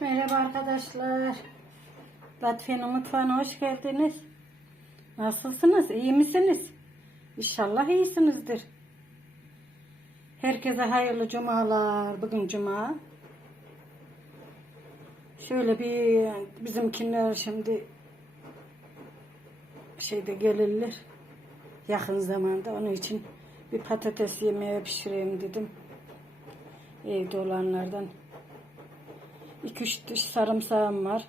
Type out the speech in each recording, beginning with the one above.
Merhaba arkadaşlar. Latviye'nin mutfağına hoş geldiniz. Nasılsınız? İyi misiniz? İnşallah iyisinizdir. Herkese hayırlı cumalar. Bugün cuma. Şöyle bir bizimkiler şimdi şeyde gelirler. Yakın zamanda. Onun için bir patates yemeğe pişireyim dedim. Evde olanlardan. 2-3 diş sarımsağım var.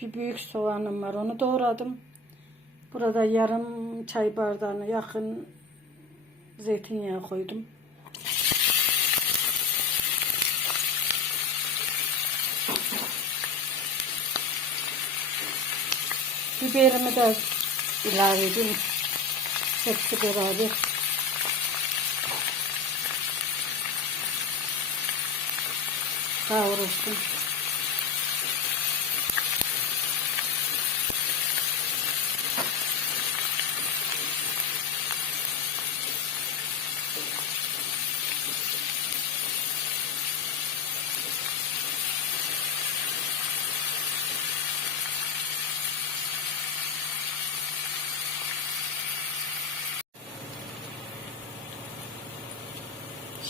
Bir büyük soğanım var. Onu doğradım. Burada yarım çay bardağına yakın zeytinyağı koydum. Biberimi de ilave edeyim. Hepsi beraber. Kavrulsun.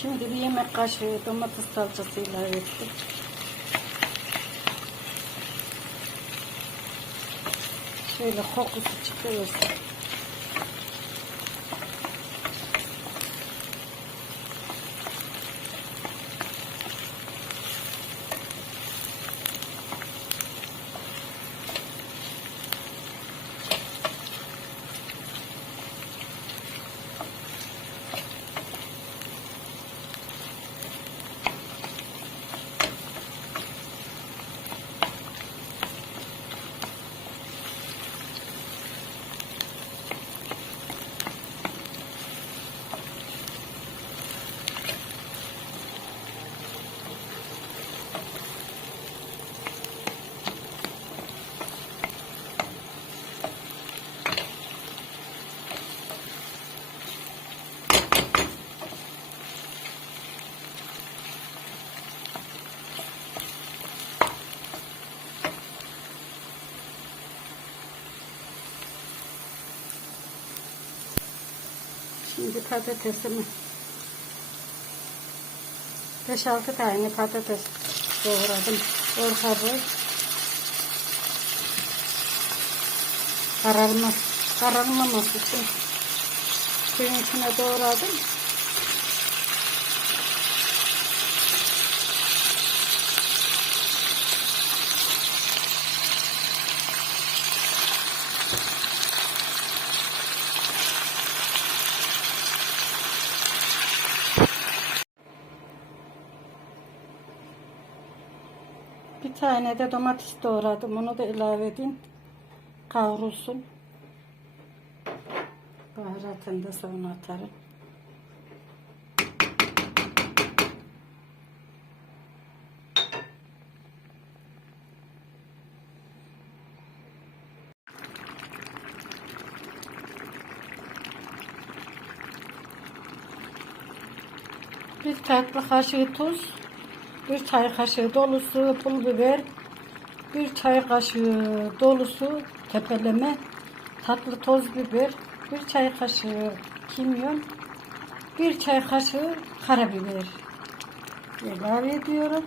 Şimdi bir yemek kaşığı domates salçası ilave ettim. Şöyle kokusu çıkıyor. Şimdi patatesimi 5-6 tane patates doğradım. Orta boy. Kararmaz, kararmaması için suyun içine doğradım. Tane de domates doğradım. Onu da ilave edeyim. Kavrulsun. Baharatını da sonra atarım. Bir tatlı kaşığı tuz, bir çay kaşığı dolusu pul biber, bir çay kaşığı dolusu tepeleme tatlı toz biber, bir çay kaşığı kimyon, bir çay kaşığı karabiber ilave ediyorum.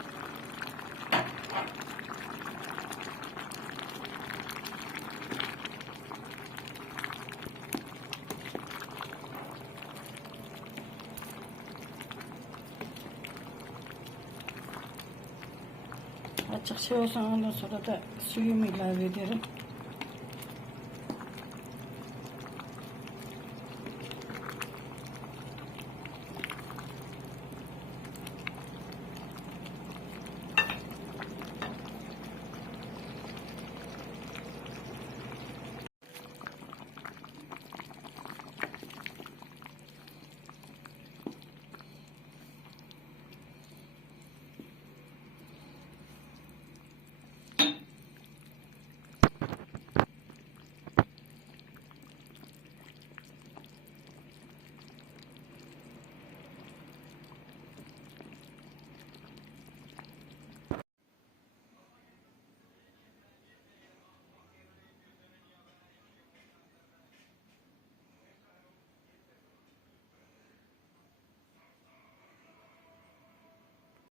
Açık şey olsun ondan sonra da suyumu ilave ederim.